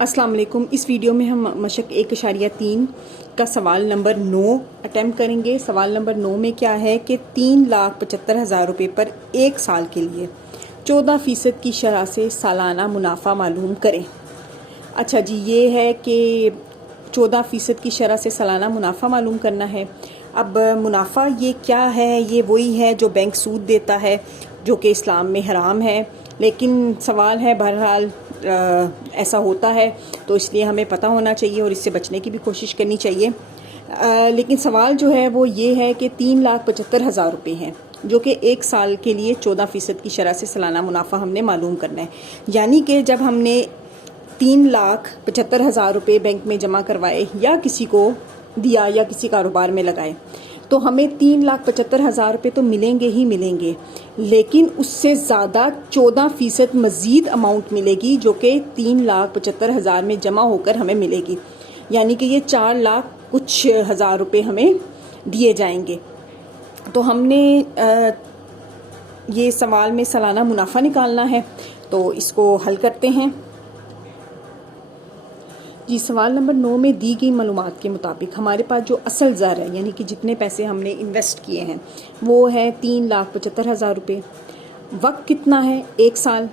السلام علیکم۔ اس ویڈیو میں ہم مشق 1.3 کا سوال نمبر 9 اٹیمپٹ کریں گے۔ سوال نمبر 9 میں کیا ہے کہ 3,75,000 روپے پر ایک سال کے لیے 14% کی شرح سے سالانہ منافع معلوم کریں۔ اچھا جی، یہ ہے کہ 14% کی شرح سے سالانہ منافع معلوم کرنا ہے۔ اب منافع یہ کیا ہے؟ یہ وہی ہے جو بینک سود دیتا ہے، جو کہ اسلام میں حرام ہے، لیکن سوال ہے بہرحال ایسا ہوتا ہے تو اس لیے ہمیں پتہ ہونا چاہیے اور اس سے بچنے کی بھی کوشش کرنی چاہیے۔ لیکن سوال جو ہے وہ یہ ہے کہ 3,75,000 روپے ہیں، جو کہ ایک سال کے لیے 14% کی شرح سے سالانہ منافع ہم نے معلوم کرنا ہے۔ یعنی کہ جب ہم نے 3,75,000 روپے بینک میں جمع کروائے یا کسی کو دیا یا کسی کاروبار میں لگائے تو ہمیں 3,75,000 روپے تو ملیں گے ہی ملیں گے، لیکن اس سے زیادہ 14% مزید اماؤنٹ ملے گی، جو کہ 3,75,000 میں جمع ہو کر ہمیں ملے گی۔ یعنی کہ یہ 4,00,000 کچھ ہزار روپے ہمیں دیے جائیں گے۔ تو ہم نے یہ سوال میں سالانہ منافع نکالنا ہے، تو اس کو حل کرتے ہیں۔ جی، سوال نمبر 9 میں دی گئی معلومات کے مطابق ہمارے پاس جو اصل زر ہے، یعنی کہ جتنے پیسے ہم نے انویسٹ کیے ہیں وہ ہے 3,75,000 روپے۔ وقت کتنا ہے؟ ایک سال۔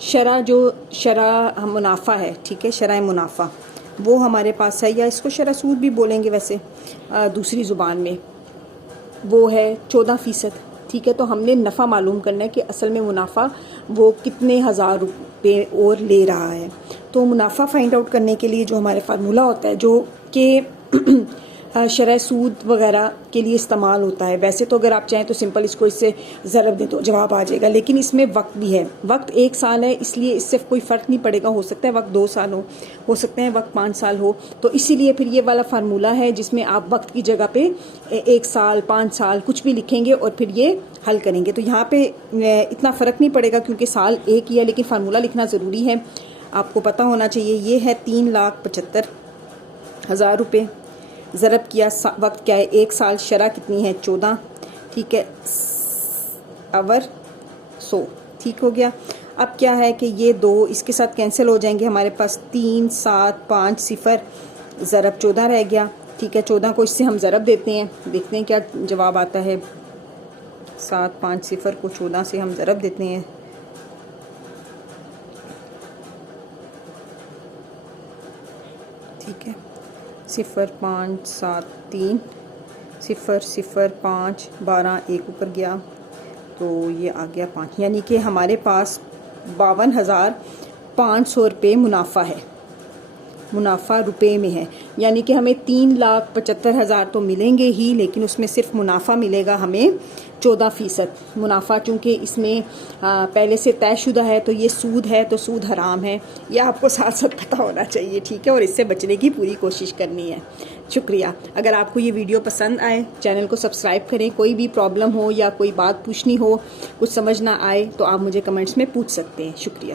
شرح منافع ہے، ٹھیک ہے، شرح منافع وہ ہمارے پاس ہے، یا اس کو شرح سود بھی بولیں گے ویسے دوسری زبان میں، وہ ہے 14%، ٹھیک ہے۔ تو ہم نے نفع معلوم کرنا ہے کہ اصل میں منافع وہ کتنے ہزار روپے اور لے رہا ہے۔ تو منافع فائنڈ آؤٹ کرنے کے لیے جو ہمارے فارمولہ ہوتا ہے، جو کہ شرح سود وغیرہ کے لیے استعمال ہوتا ہے، ویسے تو اگر آپ چاہیں تو سمپل اس کو اس سے ضرب دیں تو جواب آ جائے گا، لیکن اس میں وقت بھی ہے۔ وقت ایک سال ہے، اس لیے اس سے کوئی فرق نہیں پڑے گا، ہو سکتا ہے وقت 2 سال ہو سکتے ہیں وقت 5 سال ہو، تو اسی لیے پھر یہ والا فارمولہ ہے جس میں آپ وقت کی جگہ پہ 1 سال 5 سال کچھ بھی لکھیں گے اور پھر یہ حل کریں گے۔ تو یہاں پہ اتنا فرق نہیں پڑے گا کیونکہ سال ایک ہی ہے، لیکن فارمولہ لکھنا ضروری ہے، آپ کو پتہ ہونا چاہیے۔ یہ ہے 3,75,000 روپے، ضرب کیا وقت کیا ہے 1 سال، شرح کتنی ہے 14، ٹھیک ہے، اور 100، ٹھیک ہو گیا۔ اب کیا ہے کہ یہ 2 اس کے ساتھ کینسل ہو جائیں گے، ہمارے پاس 3 7 5 0 ضرب 14 رہ گیا، ٹھیک ہے۔ 14 کو اس سے ہم ضرب دیتے ہیں، دیکھتے ہیں کیا جواب آتا ہے۔ 7 5 0 کو 14 سے ہم ضرب دیتے ہیں، ٹھیک ہے۔ 0 5 7 3 0 0 5 12 1 اوپر گیا تو یہ آ گیا 5، یعنی کہ ہمارے پاس 52,500 روپے منافع ہے، منافع روپے میں ہے، یعنی کہ ہمیں 3,75,000 تو ملیں گے ہی، لیکن اس میں صرف منافع ملے گا ہمیں 14%۔ منافع چونکہ اس میں پہلے سے طے شدہ ہے تو یہ سود ہے، تو سود حرام ہے، یہ آپ کو ساتھ ساتھ پتہ ہونا چاہیے، ٹھیک ہے، اور اس سے بچنے کی پوری کوشش کرنی ہے۔ شکریہ۔ اگر آپ کو یہ ویڈیو پسند آئے چینل کو سبسکرائب کریں، کوئی بھی پرابلم ہو یا کوئی بات پوچھنی ہو، کچھ سمجھ نہ آئے تو آپ مجھے کمنٹس میں پوچھ سکتے ہیں۔ شکریہ۔